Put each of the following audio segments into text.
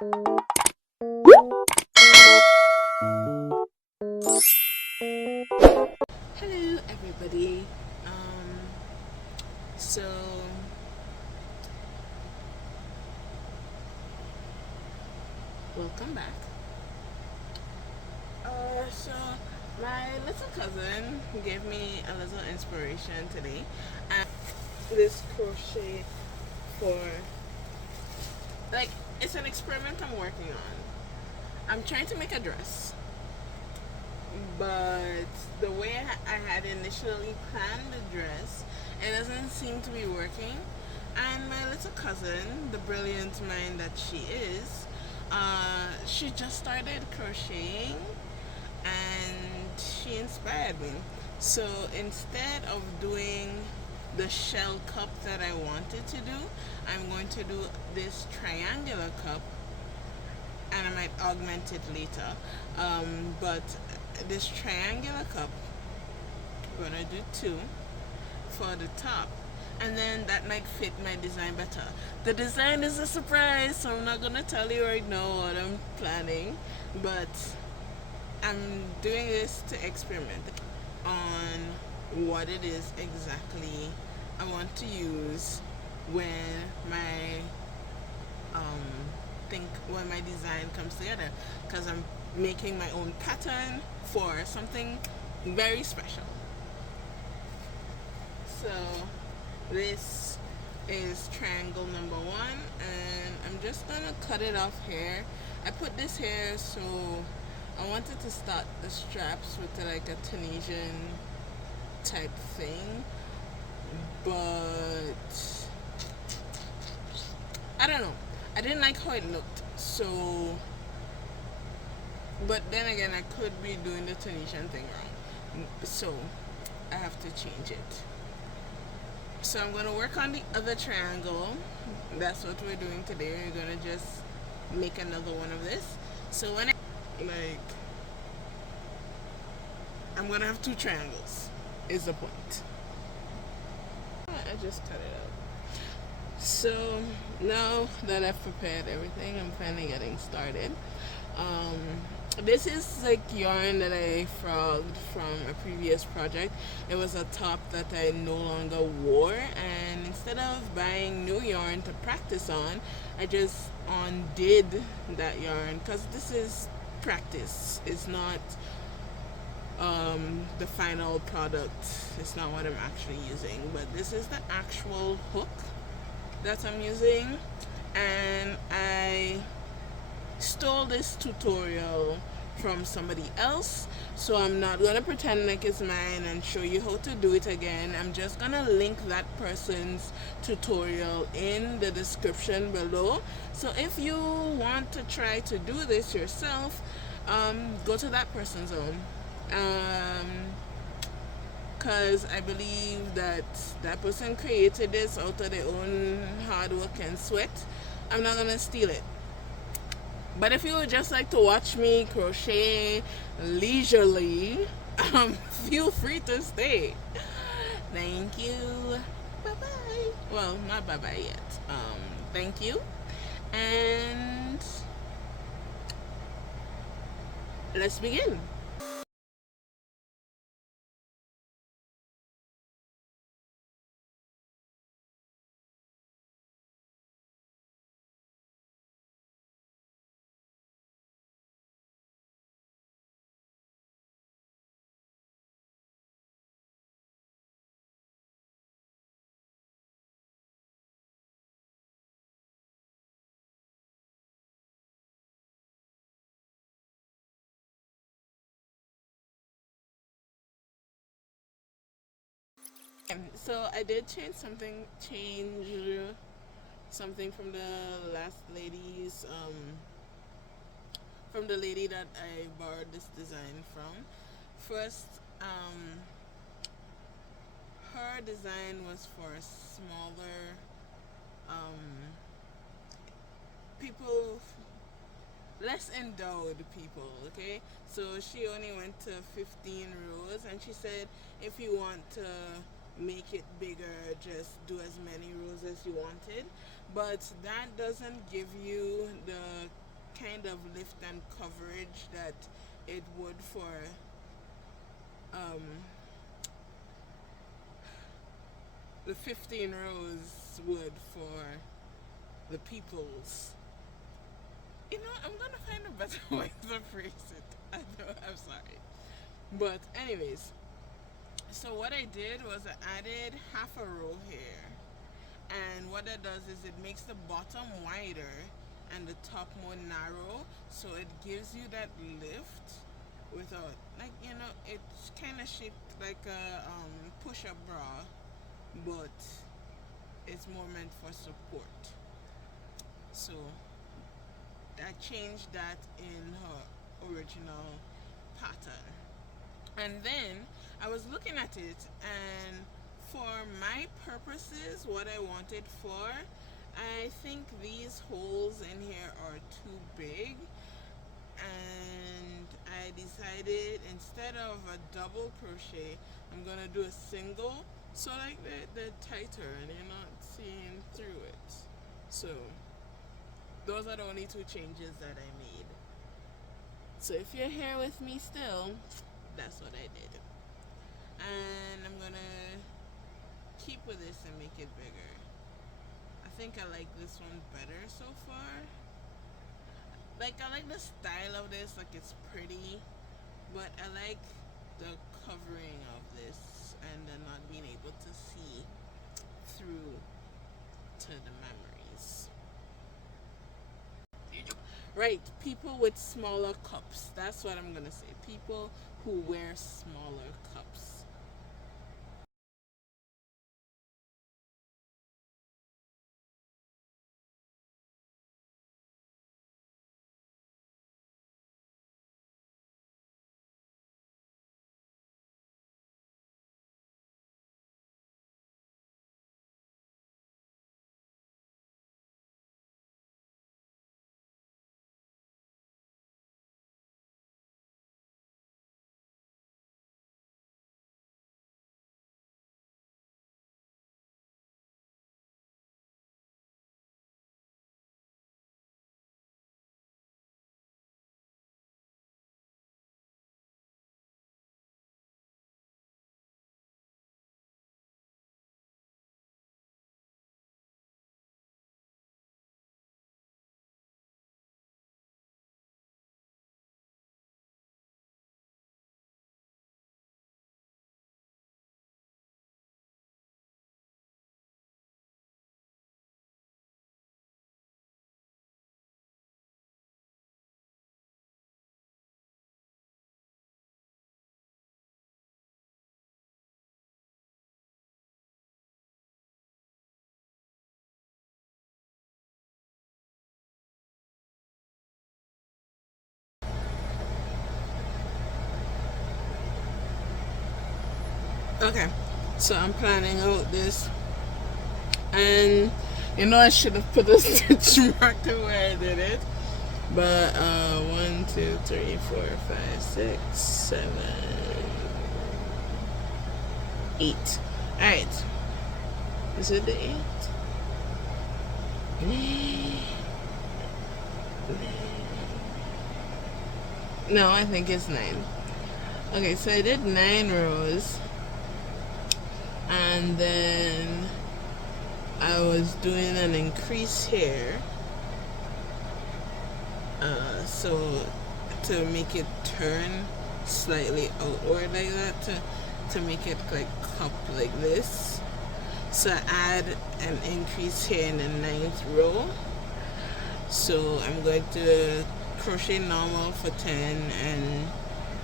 Hello everybody. So welcome back. So my little cousin gave me a little inspiration today, and this crochet for like it's an experiment I'm working on. I'm trying to make a dress, but the way I had initially planned the dress, it doesn't seem to be working. And my little cousin, the brilliant mind that she is, she just started crocheting and she inspired me. So instead of doing the shell cup that I wanted to do, I'm going to do this triangular cup, and I might augment it later. But this triangular cup, I'm gonna do two for the top, and then that might fit my design better. The design is a surprise, so I'm not gonna tell you right now what I'm planning, but I'm doing this to experiment on what it is exactly I want to use when my when my design comes together, because I'm making my own pattern for something very special. So this is triangle number one, and I'm just gonna cut it off here. I put this here so I wanted to start the straps with like a Tunisian type thing, but I don't know. I didn't like how it looked, so. But then again, I could be doing the Tunisian thing wrong, so I have to change it. So I'm gonna work on the other triangle. That's what we're doing today. We're gonna just make another one of this. So when I'm gonna have two triangles. Is the point? I just cut it out. So now that I've prepared everything, I'm finally getting started. This is like yarn that I frogged from a previous project. It was a top that I no longer wore, and instead of buying new yarn to practice on, I just undid that yarn, because this is practice. It's not the final product. It's not what I'm actually using, but this is the actual hook that I'm using, and I stole this tutorial from somebody else, so I'm not gonna pretend like it's mine and show you how to do it again. I'm just gonna link that person's tutorial in the description below, so if you want to try to do this yourself, go to that person's own, because I believe that that person created this out of their own hard work and sweat. I'm not gonna steal it. But if you would just like to watch me crochet leisurely, feel free to stay. Thank you. Bye bye. Well, not bye bye yet. Thank you. And let's begin. So I did change something from the last lady's from the lady that I borrowed this design from. First, her design was for smaller um, people, less endowed people, okay? So she only went to 15 rows, and she said if you want to make it bigger, just do as many rows as you wanted. But that doesn't give you the kind of lift and coverage that it would for um, the 15 rows would for the people's. You know, I'm gonna find a better way to phrase it. I'm sorry. But anyways, so what I did was I added half a row here. And what that does is it makes the bottom wider and the top more narrow. So it gives you that lift without, like, you know, it's kind of shaped like a push-up bra, but it's more meant for support. So I changed that in her original pattern. And then I was looking at it, and for my purposes, what I wanted for, I think these holes in here are too big, and I decided instead of a double crochet, I'm gonna do a single, so like they're tighter and you're not seeing through it. So those are the only two changes that I made. So if you're here with me still, that's what I did. And I'm gonna keep with this and make it bigger. I think I like this one better so far. Like, I like the style of this, like it's pretty, but I like the covering of this and then not being able to see through to the memories. Right, people with smaller cups. That's what I'm gonna say. People who wear smaller cups. Okay, so I'm planning out this, and you know I should have put a stitch marker where I did it, but 1, 2, 3, 4, 5, 6, 7, 8. All right, is it the 8? No, I think it's 9. Okay, so I did 9 rows, and then I was doing an increase here, so to make it turn slightly outward like that, to make it like cup like this. So I add an increase here in the 9th row. So I'm going to crochet normal for 10 and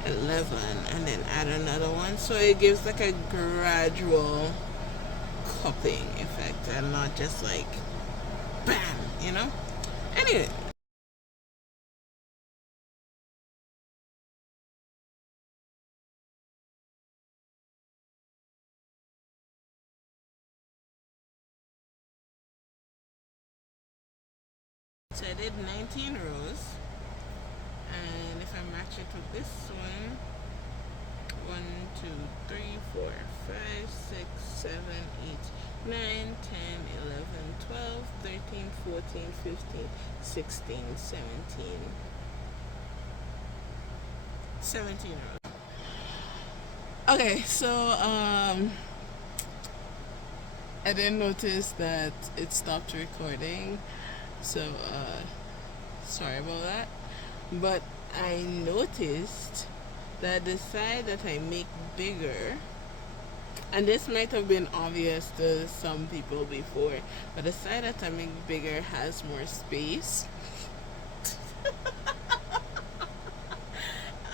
11 and then add another one, so it gives like a gradual cupping effect and not just like bam, you know. Anyway, so I did 19 rows, and if I match it with this one, 1, 2, 3, 4, 5, 6, 7, 8, 9, 10, 11, 12, 13, 14, 15, 16, 17. 17 rows. Okay, so I didn't notice that it stopped recording, so sorry about that. But I noticed that the side that I make bigger, and this might have been obvious to some people before, but the side that I make bigger has more space.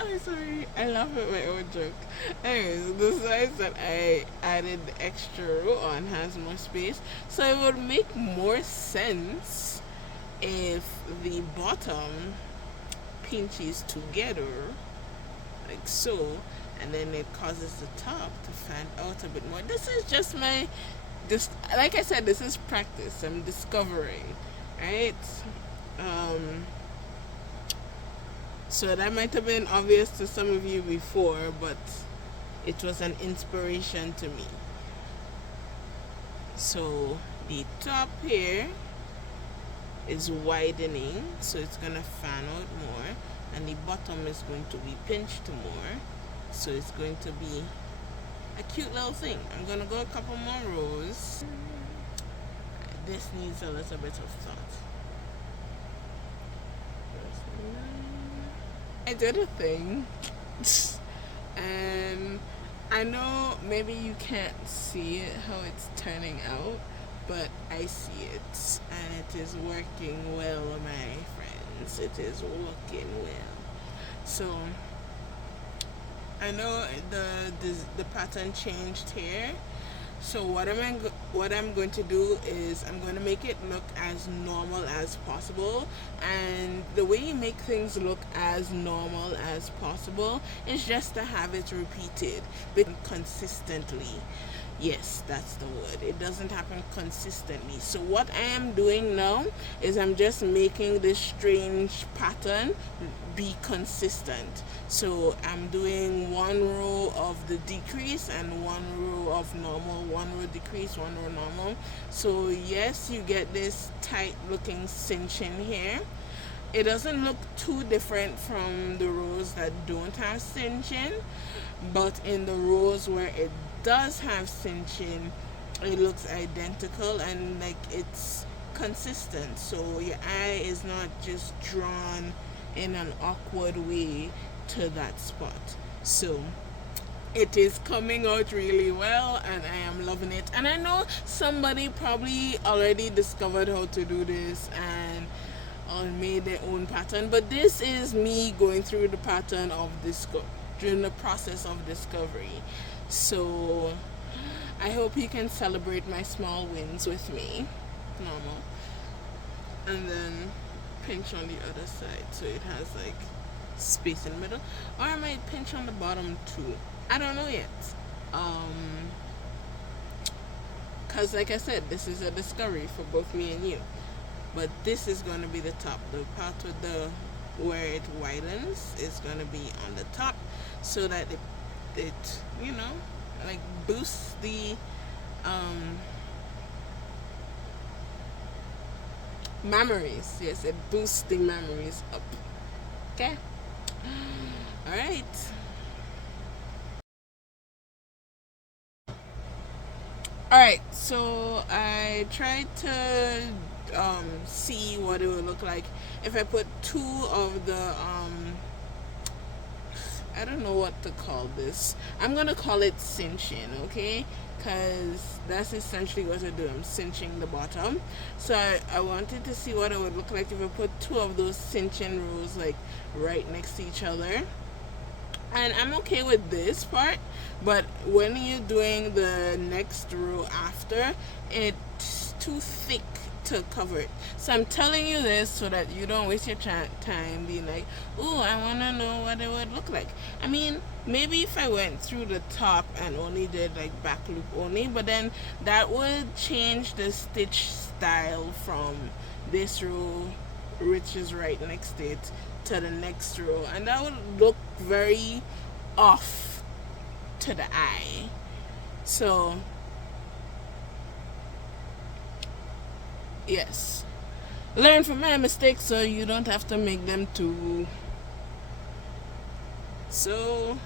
I'm sorry, I laugh at my own joke. Anyways, the size that I added the extra row on has more space, so it would make more sense if the bottom pinches together like so, and then it causes the top to fan out a bit more. This is just my, this, like I said, this is practice. I'm discovering, right? Um, so that might have been obvious to some of you before, but it was an inspiration to me. So the top here is widening, so it's gonna fan out more, and the bottom is going to be pinched more, so it's going to be a cute little thing. I'm gonna go a couple more rows. This needs a little bit of thought. I did a thing and I know maybe you can't see it how it's turning out, but I see it, and it is working well, my friends. It is working well. So I know the pattern changed here. So what I'm going to do is I'm going to make it look as normal as possible, and the way you make things look as normal as possible is just to have it repeated but consistently. Yes, that's the word. It doesn't happen consistently. So what I am doing now is I'm just making this strange pattern be consistent. So I'm doing one row of the decrease and one row of normal, one row decrease, one row normal. So yes, you get this tight looking cinching here. It doesn't look too different from the rows that don't have cinching, but in the rows where it does have cinching, it looks identical and like it's consistent, so your eye is not just drawn in an awkward way to that spot. So it is coming out really well, and I am loving it. And I know somebody probably already discovered how to do this and made their own pattern, but this is me going through the pattern of during the process of discovery. So I hope you can celebrate my small wins with me. Normal. And then pinch on the other side so it has like space in the middle. Or I might pinch on the bottom too. I don't know yet. Cause like I said, this is a discovery for both me and you. But this is gonna be the top. The part with where it widens is gonna be on the top, so that it you know, like boosts the memories. Yes, it boosts the memories up. Okay. All right. All right. So I tried to see what it would look like if I put two of the I don't know what to call this. I'm gonna call it cinching, okay? Because that's essentially what I do. I'm cinching the bottom. So I wanted to see what it would look like if I put two of those cinching rows like right next to each other. And I'm okay with this part, but when you're doing the next row after, it's too thick to cover it. So I'm telling you this so that you don't waste your time being like, oh, I want to know what it would look like. I mean, maybe if I went through the top and only did like back loop only, but then that would change the stitch style from this row, which is right next to it, to the next row, and that would look very off to the eye. So yes, learn from my mistakes so you don't have to make them too. So